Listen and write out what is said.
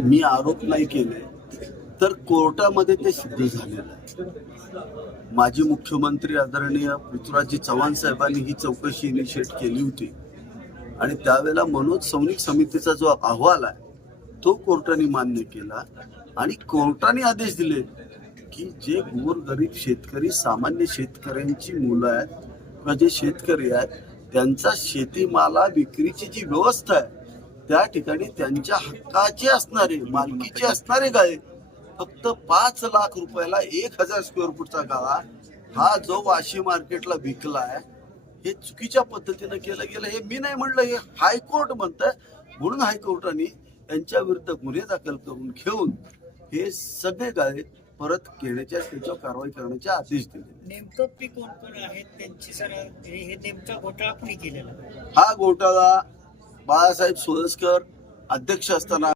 मी आरोप नाही केले तर कोर्टामध्ये ते सिद्ध झालेलं आहे. माजी मुख्यमंत्री आदरणीय पृथ्वीराज चव्हाण साहेबांनी ही चौकशी इनिशिएट केली होती आणि त्यावेळेला मनोज सौनिक समितीचा जो अहवाल आहे तो कोर्टाने मान्य केला आणि कोर्टाने आदेश दिले की जे गोरगरीब शेतकरी सामान्य शेतकऱ्यांची मुलं आहेत किंवा जे शेतकरी आहेत त्यांचा शेतीमाला विक्रीची जी व्यवस्था आहे त्या ठिकाणी त्यांच्या हक्काचे असणारे मालकीचे असणारे गाळे फक्त 5 लाख रुपयाला 1000 स्क्वेअर फूटचा गाळा हा जो वाशी मार्केटला विकला आहे हे चुकीच्या पद्धतीनं केलं गेलं. हे मी नाही म्हणलं, हे हायकोर्ट म्हणतंय. म्हणून हायकोर्टाने यांच्या विरुद्ध गुन्हे दाखल करून घेऊन हे सगळे गाळे परत घेण्याच्या त्याच्यावर कारवाई करण्याचे आदेश दिले. नेमकं ते कोण कोण आहेत त्यांची सर हे नेमका घोटाळा कोणी केलेला? हा घोटाळा बाळासाहेब सोळसकर अध्यक्ष असताना